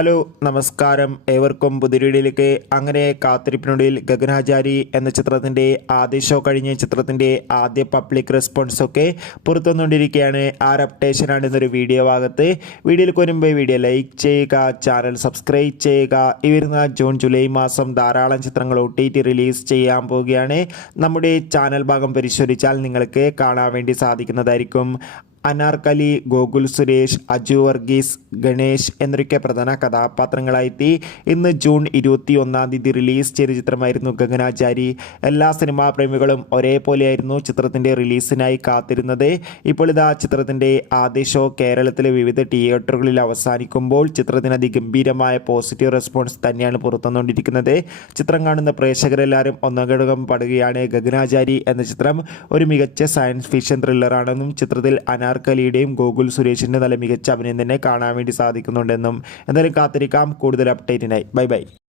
Hello നമസ്കാരം, ഏവർക്കും പുതിയൊരിടിയിലേക്ക്. അങ്ങനെ കാത്തിരിപ്പിനൊടുവിൽ ഗഗനാചാരി എന്ന ചിത്രത്തിൻ്റെ ആദ്യ ഷോ കഴിഞ്ഞ് ചിത്രത്തിൻ്റെ ആദ്യ പബ്ലിക് റെസ്പോൺസ് ഒക്കെ പുറത്തുവന്നുകൊണ്ടിരിക്കുകയാണ്. അപ്ഡേഷനാണ് ഇന്നൊരു വീഡിയോ ഭാഗത്ത്. വീഡിയോയിൽ വരുമ്പോൾ വീഡിയോ ലൈക്ക് ചെയ്യുക, ചാനൽ സബ്സ്ക്രൈബ് ചെയ്യുക. ഈ വരുന്ന ജൂൺ ജൂലൈ മാസം ധാരാളം ചിത്രങ്ങൾ OTT റിലീസ് ചെയ്യാൻ പോവുകയാണ്. നമ്മുടെ ചാനൽ ഭാഗം പരിശോധിച്ചാൽ നിങ്ങൾക്ക് കാണാൻ വേണ്ടി സാധിക്കുന്നതായിരിക്കും. അനാർക്കലി, ഗോകുൽ സുരേഷ്, അജു വർഗീസ്, ഗണേഷ് എന്നൊക്കെ പ്രധാന കഥാപാത്രങ്ങളായെത്തി. ഇന്ന് ജൂൺ 21 റിലീസ് ചെയ്ത ചിത്രമായിരുന്നു ഗഗനാചാരി. എല്ലാ സിനിമാ പ്രേമികളും ഒരേപോലെയായിരുന്നു ചിത്രത്തിൻ്റെ റിലീസിനായി കാത്തിരുന്നത്. ഇപ്പോൾ ഇതാ ചിത്രത്തിൻ്റെ ആദ്യ ഷോ കേരളത്തിലെ വിവിധ തിയേറ്ററുകളിൽ അവസാനിക്കുമ്പോൾ ചിത്രത്തിന് അതിഗംഭീരമായ പോസിറ്റീവ് റെസ്പോൺസ് തന്നെയാണ് പുറത്തുവന്നുകൊണ്ടിരിക്കുന്നത്. ചിത്രം കാണുന്ന പ്രേക്ഷകരെല്ലാവരും ഒന്നടങ്കം പാടുകയാണ്. ഗഗനാചാരി എന്ന ചിത്രം ഒരു മികച്ച സയൻസ് ഫിക്ഷൻ ത്രില്ലറാണെന്നും ചിത്രത്തിൽ അനാർക്കലിയുടെയും ഗോകുൽ സുരേഷിൻ്റെ നല്ല മികച്ച അഭിനയം തന്നെ കാണാൻ വേണ്ടി സാധിക്കുന്നുണ്ടെന്നും. എന്തായാലും കാത്തിരിക്കാം കൂടുതൽ അപ്ഡേറ്റിനായി. ബൈ.